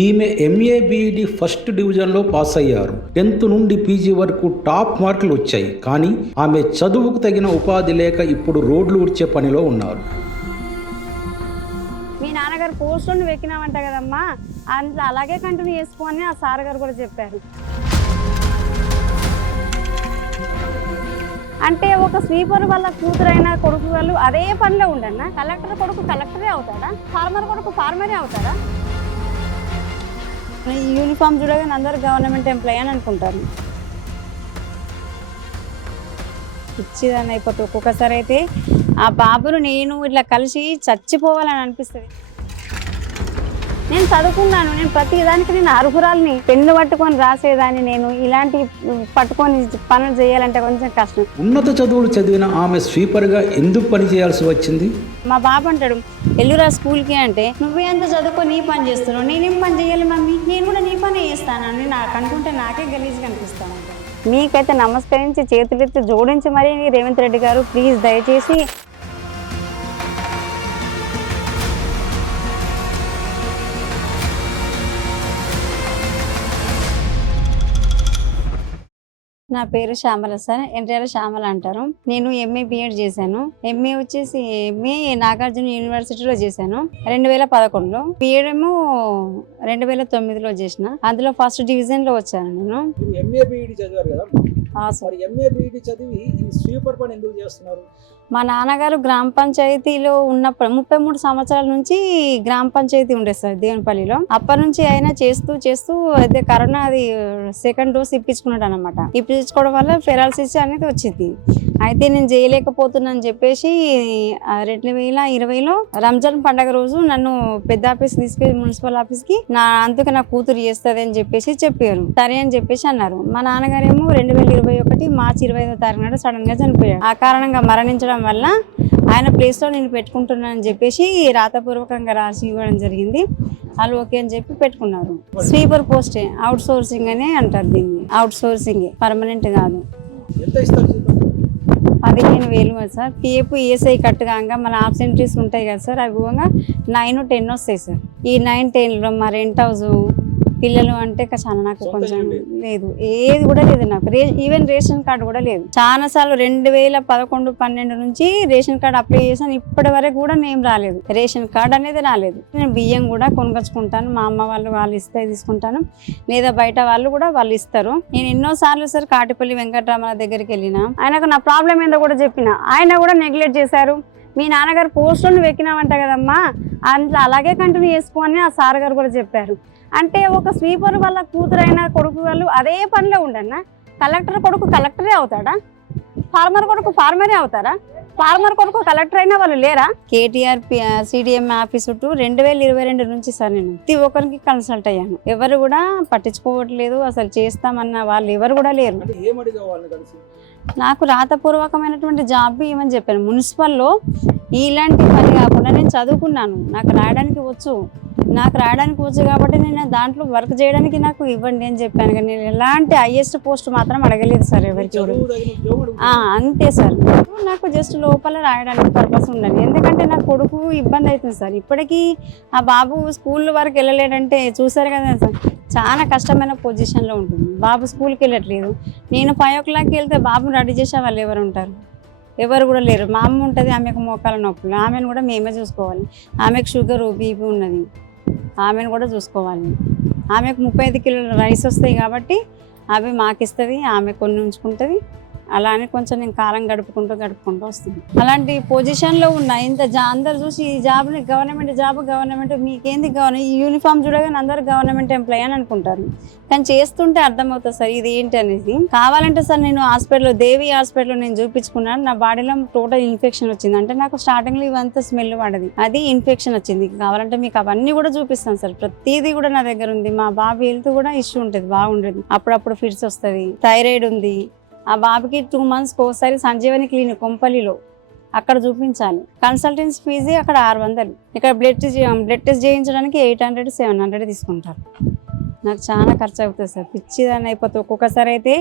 ఈమె MA BEd first డివిజన్లో pass అయ్యారు. టెన్త్ నుండి పీజీ వరకు టాప్ మార్కులు వచ్చాయి. కానీ ఆమె చదువుకు తగిన ఉపాధి లేక ఇప్పుడు రోడ్లు ఉడిచే పనిలో ఉన్నారు. మీ నాన్నగారు పోస్టులను వెక్కినామంట కదమ్మా. అందులో అలాగే కంటిన్యూ చేసుకో అని ఆ సార్ గారు కూడా చెప్పారు. అంటే ఒక స్వీపర్ వాళ్ళ కూతురైన కొడుకు వాళ్ళు అదే పనిలో ఉండన్నా కలెక్టర్ కొడుకు కలెక్టరే అవుతాడా? ఫార్మర్ కొడుకు ఫార్మరే అవుతాడా? యూనిఫామ్ చూడగానే అందరూ గవర్నమెంట్ ఎంప్లాయ్ అని అనుకుంటారు. పిచ్చిదాన్ని అయిపోతుంది ఒక్కొక్కసారి అయితే ఆ బాబును నేను ఇట్లా కలిసి చచ్చిపోవాలని అనిపిస్తుంది. నేను చదువుకున్నాను. నేను ప్రతి దానికి నేను అర్హురాలని. పెన్ను పట్టుకొని రాసేదాన్ని నేను. ఇలాంటి పట్టుకొని పనులు చేయాలంటే కొంచెం కష్టం. ఉన్నత చదువులు చదివిన ఆమె స్వీపర్గా ఎందుకు పని చేయాల్సి వచ్చింది? మా బాబు అంటాడు ఎల్లురా స్కూల్కి అంటే నువ్వే అంత చదువుకో నీ పని చేస్తున్నావు. నేనేం పని చేయాలి మమ్మీ? నేను కూడా నీ పని చేస్తానని నాకు అనుకుంటే నాకే గలీజ్గా అనిపిస్తాను మీకైతే నమస్కరించి చేతులెత్తి జోడించి మరీ రేవంత్ రెడ్డి గారు ప్లీజ్ దయచేసి నా పేరు శ్యామల సార్ ఎన్టీఆర్ శ్యామల అంటారు. నేను ఎంఏ బిఎడ్ చేశాను. ఎంఏ వచ్చేసి ఎంఏ నాగార్జున యూనివర్సిటీలో చేశాను రెండు వేల పదకొండులో బిఎడ్ ఏమో రెండు వేల తొమ్మిదిలో చేసిన అందులో ఫస్ట్ డివిజన్లో వచ్చాను నేను. ఎంఏ చదివారు కదా? ఎంఏ చదివి స్వీపర్ పని ఎందుకు చేస్తున్నారు? మా నాన్నగారు గ్రామ పంచాయతీలో ఉన్నప్పుడు ముప్పై మూడు సంవత్సరాల నుంచి గ్రామ పంచాయతీ ఉండే సార్ దేవునిపల్లిలో. అప్పటి నుంచి ఆయన చేస్తూ చేస్తూ అయితే కరోనా అది సెకండ్ డోస్ ఇప్పించుకున్నాడు అనమాట ఇప్పించుకోవడం వల్ల ఫెరాలసిస్ అనేది వచ్చింది. అయితే నేను చేయలేకపోతున్నాను చెప్పేసి రెండు వేల ఇరవైలో రంజాన్ పండగ రోజు నన్ను పెద్ద ఆఫీస్ తీసుకెళ్ళి మున్సిపల్ ఆఫీస్కి నా అందుకు నా కూతురు చేస్తుంది అని చెప్పేసి చెప్పారు. సరే అని చెప్పేసి అన్నారు. మా నాన్నగారేమో రెండు వేల ఇరవై ఒకటి మార్చి ఇరవై ఐదో తారీఖు నాడు సడన్గా చనిపోయాడు. ఆ కారణంగా మరణించడం వల్ల ఆయన ప్లేస్లో నేను పెట్టుకుంటున్నానని చెప్పేసి రాతపూర్వకంగా రాసి ఇవ్వడం జరిగింది. వాళ్ళు ఓకే అని చెప్పి పెట్టుకున్నారు. స్వీపర్ పోస్టే అవుట్ సోర్సింగ్ అనే అంటారు దీన్ని. అవుట్ సోర్సింగ్ పర్మనెంట్ కాదు. పదిహేను వేలు సార్. పిఎఫ్ ఈఎస్ఐ కట్ కాగా మన ఆబ్సెంటీస్ ఉంటాయి కదా సార్. అవి నైన్ టెన్ వస్తాయి సార్. ఈ నైన్ టెన్లో మా రెంట్ హౌస్ పిల్లలు అంటే చాలా నాకు కొంచెం లేదు. ఏది కూడా లేదు నాకు. రే ఈవెన్ రేషన్ కార్డు కూడా లేదు. చాలా సార్లు రెండు వేల పదకొండు పన్నెండు నుంచి రేషన్ కార్డు అప్లై చేశాను. ఇప్పటి వరకు కూడా నేను రాలేదు. రేషన్ కార్డు అనేది రాలేదు. నేను బియ్యం కూడా కొనుకొచ్చుకుంటాను. మా అమ్మ వాళ్ళు వాళ్ళు ఇస్తే తీసుకుంటాను. లేదా బయట వాళ్ళు కూడా వాళ్ళు ఇస్తారు. నేను ఎన్నో సార్లు సార్ కాటిపల్లి వెంకటరామల దగ్గరికి వెళ్ళిన ఆయనకు నా ప్రాబ్లం ఏందో కూడా చెప్పిన ఆయన కూడా నెగ్లెక్ట్ చేశారు. మీ నాన్నగారు పోస్టులను వెక్కినామంట కదమ్మా. అందులో అలాగే కంటిన్యూ చేసుకో అని ఆ సార్ గారు కూడా చెప్పారు. అంటే ఒక స్వీపర్ వాళ్ళ కూతురైన కొడుకు వాళ్ళు అదే పనిలో ఉండన్నా కలెక్టర్ కొడుకు కలెక్టరే అవుతాడా? ఫార్మర్ కొడుకు ఫార్మరే అవుతారా? ఫార్మర్ కొడుకు కలెక్టర్ అయినా వాళ్ళు లేరా? కేటీఆర్ సిడిఎం ఆఫీస్ చుట్టూ రెండు వేల ఇరవై రెండు నుంచి సార్ నేను ప్రతి ఒక్కరికి కన్సల్ట్ అయ్యాను. ఎవరు కూడా పట్టించుకోవట్లేదు అసలు చేస్తామన్న వాళ్ళు ఎవరు కూడా లేరు. నాకు రాతపూర్వకమైనటువంటి జాబ్ ఇవ్వని చెప్పాను. మున్సిపల్లో ఇలాంటి పని కాకుండా నేను చదువుకున్నాను. నాకు రాయడానికి వచ్చు. నాకు రాయడానికి వచ్చు కాబట్టి నేను దాంట్లో వర్క్ చేయడానికి నాకు ఇవ్వండి అని చెప్పాను కానీ నేను ఎలాంటి హైయెస్ట్ పోస్ట్ మాత్రం అడగలేదు సార్ ఎవరికి. అంతే సార్. నాకు జస్ట్ లోపల రాయడానికి పర్పస్ ఉండండి ఎందుకంటే నా కొడుకు ఇబ్బంది అవుతుంది సార్. ఇప్పటికీ ఆ బాబు స్కూల్ వరకు వెళ్ళలేడంటే చూసారు కదా సార్. చాలా కష్టమైన పొజిషన్లో ఉంటుంది. బాబు స్కూల్కి వెళ్ళట్లేదు. నేను ఫైవ్ ఓ క్లాక్కి వెళ్తే బాబుని రెడీ చేసే వాళ్ళు ఎవరు ఉంటారు? ఎవరు కూడా లేరు. మా అమ్మ ఉంటుంది ఆమెకు మోకాల నొప్పులు. ఆమెను కూడా మేమే చూసుకోవాలి. ఆమెకు షుగర్ బీపీ ఉన్నది. ఆమెను కూడా చూసుకోవాలి. ఆమెకు ముప్పై ఐదు కిలోల రైస్ వస్తాయి కాబట్టి అవి మాకు ఇస్తుంది ఆమె కొన్ని ఉంచుకుంటుంది అలానే కొంచెం నేను కాలం గడుపుకుంటూ గడుపుకుంటూ వస్తుంది. అలాంటి పొజిషన్లో ఉన్న ఇంత జా అందరు చూసి ఈ జాబ్ని గవర్నమెంట్ జాబ్ గవర్నమెంట్ మీకేంది గవర్నమెంట్ ఈ యూనిఫామ్ చూడగానే అందరు గవర్నమెంట్ ఎంప్లాయ్ అని అనుకుంటారు. కానీ చేస్తుంటే అర్థమవుతుంది సార్ ఇది ఏంటి అనేది. కావాలంటే సార్ నేను హాస్పిటల్లో దేవి హాస్పిటల్లో నేను చూపించుకున్నాను. నా బాడీలో టోటల్ ఇన్ఫెక్షన్ వచ్చింది. అంటే నాకు స్టార్టింగ్లో ఇవంతా స్మెల్ పడది. అది ఇన్ఫెక్షన్ వచ్చింది. కావాలంటే మీకు అవన్నీ కూడా చూపిస్తాను సార్. ప్రతిదీ కూడా నా దగ్గర ఉంది. మా బాబు హెల్త్ కూడా ఇష్యూ ఉంటుంది. బాగుంటుంది. అప్పుడప్పుడు ఫిట్స్ వస్తుంది. థైరాయిడ్ ఉంది. ఆ బాబుకి టూ మంత్స్కి ఒకసారి సంజీవని క్లినిక్ కొంపల్లిలో అక్కడ చూపించాలి. కన్సల్టెన్సీ ఫీజు అక్కడ ఆరు వందలు. ఇక్కడ బ్లడ్ బ్లడ్ టెస్ట్ చేయించడానికి ఎయిట్ హండ్రెడ్ సెవెన్ హండ్రెడ్ తీసుకుంటారు. నాకు చాలా ఖర్చు అవుతుంది సార్. పిచ్చిదాన్ని అయిపోతుంది ఒక్కొక్కసారి అయితే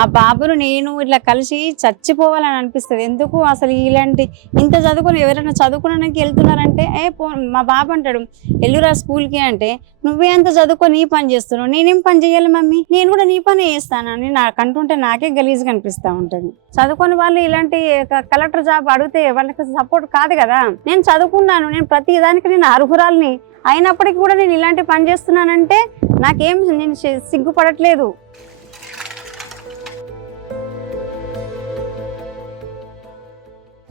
ఆ బాబును నేను ఇట్లా కలిసి చచ్చిపోవాలని అనిపిస్తుంది. ఎందుకు అసలు ఇలాంటి ఇంత చదువుకుని ఎవరైనా చదువుకోవడానికి వెళ్తున్నారంటే ఏ పో మా బాబు అంటాడు ఎల్లురా స్కూల్కి అంటే నువ్వే అంత చదువుకొని నీ పని చేస్తున్నావు. నేనేం పని చేయాలి మమ్మీ? నేను కూడా నీ పని చేస్తానని నాకంటుంటే నాకే గలీజ్గా అనిపిస్తూ ఉంటుంది. చదువుకొని వాళ్ళు ఇలాంటి కలెక్టర్ జాబ్ అడిగితే వాళ్ళకి సపోర్ట్ కాదు కదా. నేను చదువుకున్నాను నేను ప్రతి దానికి నేను అర్హురాల్ని అయినప్పటికీ కూడా నేను ఇలాంటి పని చేస్తున్నానంటే నాకేం నేను సిగ్గుపడట్లేదు.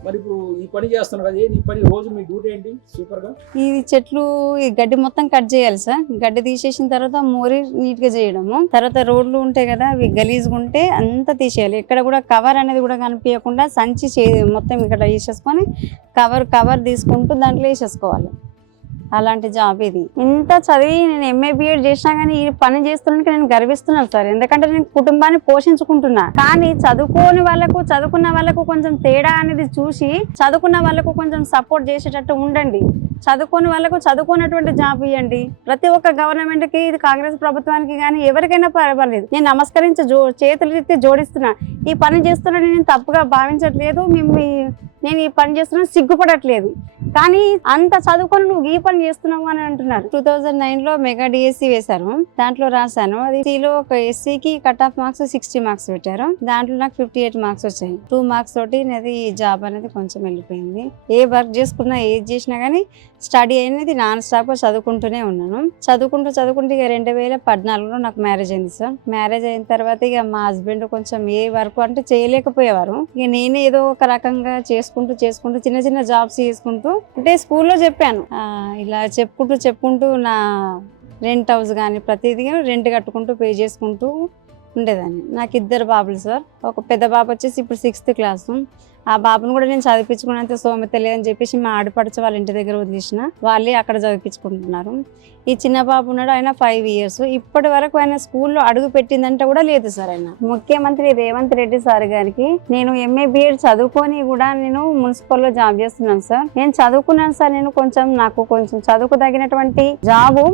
మరి ఇప్పుడు ఈ పని చేస్తున్నారు కదా ఏంది? ఈ పని రోజు మీ డ్యూటీ ఏంటి? సూపర్గా? ఈ చెట్లు ఈ గడ్డి మొత్తం కట్ చేయాలి సార్. గడ్డి తీసేసిన తర్వాత మోరి నీట్గా చేయడము. తర్వాత రోడ్లు ఉంటాయి కదా అవి గలీజ్గా ఉంటే అంతా తీసేయాలి. ఇక్కడ కూడా కవర్ అనేది కూడా కనిపించకుండా సంచి మొత్తం ఇక్కడ వేసేసుకొని కవర్ కవర్ తీసుకుంటూ దాంట్లో వేసేసుకోవాలి. అలాంటి జాబ్ ఇది. ఇంత చదివి నేను ఎంఏ బిఎడ్ చేసినా కానీ ఈ పని చేస్తున్నానికి నేను గర్విస్తున్నాను సార్. ఎందుకంటే నేను కుటుంబాన్ని పోషించుకుంటున్నా. కానీ చదువుకోని వాళ్ళకు చదువుకున్న వాళ్ళకు కొంచెం తేడా అనేది చూసి చదువుకున్న వాళ్ళకు కొంచెం సపోర్ట్ చేసేటట్టు ఉండండి. చదువుకోని వాళ్ళకు చదువుకున్నటువంటి జాబ్ ఇవ్వండి ప్రతి ఒక్క గవర్నమెంట్కి ఇది కాంగ్రెస్ ప్రభుత్వానికి కానీ ఎవరికైనా పర్వాలేదు. నేను నమస్కరించి జో చేతులు ఎత్తి జోడిస్తున్నా. ఈ పని చేస్తున్నాడని నేను తప్పుగా భావించట్లేదు మేము నేను ఈ పని చేస్తున్నా సిగ్గుపడట్లేదు. కానీ అంత చదువుకొని నువ్వు ఈ పని చేస్తున్నావు అని అంటున్నారు. టూ థౌజండ్ నైన్లో మెగా డిఎస్సి వేశారు దాంట్లో రాశాను. అది సిలో ఒక ఎస్సీకి cut off marks sixty marks పెట్టారు. దాంట్లో నాకు ఫిఫ్టీ ఎయిట్ మార్క్స్ వచ్చాయి. టూ మార్క్స్ తోటి నాది జాబ్ అనేది కొంచెం వెళ్ళిపోయింది. ఏ వర్క్ చేసుకున్నా ఏది చేసినా కానీ స్టడీ అనేది నాన్ స్టాప్గా చదువుకుంటూనే ఉన్నాను. చదువుకుంటూ చదువుకుంటూ ఇక రెండు వేల పద్నాలుగులో నాకు మ్యారేజ్ అయింది సార్. మ్యారేజ్ అయిన తర్వాత ఇక మా హస్బెండ్ కొంచెం ఏ వర్క్ అంటే చేయలేకపోయేవారు. ఇక నేనే ఏదో ఒక రకంగా చేసుకుంటూ చేసుకుంటూ చిన్న చిన్న జాబ్స్ చేసుకుంటూ అంటే స్కూల్లో చెప్పాను. ఇలా చెప్పుకుంటూ చెప్పుకుంటూ నా రెంట్ హౌస్ కానీ ప్రతిదీ రెంట్ కట్టుకుంటూ పే చేసుకుంటూ ఉండేదాన్ని. నాకు ఇద్దరు బాబులు సార్. ఒక పెద్ద బాబు వచ్చేసి ఇప్పుడు సిక్స్త్ క్లాసు. ఆ బాబుని కూడా నేను చదివించుకున్నంత సోమత లేదని చెప్పేసి మా ఆడపడుచు వాళ్ళ ఇంటి దగ్గర వదిలేసిన. వాళ్ళే అక్కడ చదివించుకుంటున్నారు. ఈ చిన్న బాబు ఉన్నాడు ఆయన ఫైవ్ ఇయర్స్ ఇప్పటి వరకు ఆయన స్కూల్లో అడుగు పెట్టిందంటే కూడా లేదు సార్ ఆయన. ముఖ్యమంత్రి రేవంత్ రెడ్డి సార్ గారికి నేను ఎంఏ బిఎడ్ చదువుకొని కూడా నేను మున్సిపల్లో జాబ్ చేస్తున్నాను సార్. నేను చదువుకున్నాను సార్ నేను కొంచెం నాకు కొంచెం చదువుకు తగినటువంటి జాబు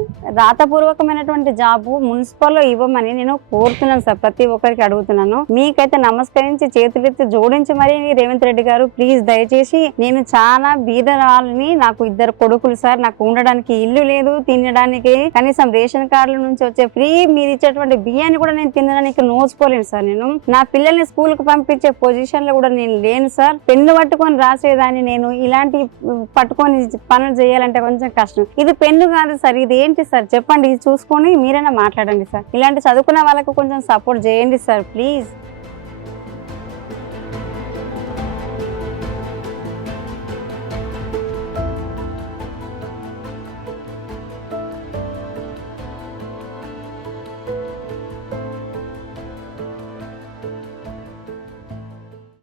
రాతపూర్వకమైనటువంటి జాబు మున్సిపల్లో ఇవ్వమని నేను కోరుతున్నాను సార్. ప్రతి ఒక్కరికి అడుగుతున్నాను. మీకైతే నమస్కరించి చేతులెత్తి జోడించి మరి రేవంత్ రెడ్డి గారు ప్లీజ్ దయచేసి నేను చాలా బీదరాలని నాకు ఇద్దరు కొడుకులు సార్ నాకు ఉండడానికి ఇల్లు లేదు తినడానికి కనీసం రేషన్ కార్డుల నుంచి వచ్చే ఫ్రీ మీరు ఇచ్చేటువంటి బియ్యాన్ని కూడా నేను తినడానికి నోచుకోలేను సార్ నేను. నా పిల్లల్ని స్కూల్కు పంపించే పొజిషన్లో కూడా నేను లేను సార్. పెన్ను పట్టుకొని రాసేదాన్ని నేను. ఇలాంటి పట్టుకొని పనులు చేయాలంటే కొంచెం కష్టం. ఇది పెన్ను కాదు సార్ ఇది ఏంటి సార్? చెప్పండి ఇది చూసుకొని మీరైనా మాట్లాడండి సార్. ఇలాంటి చదువుకున్న వాళ్ళకు కొంచెం సపోర్ట్ చేయండి సార్ ప్లీజ్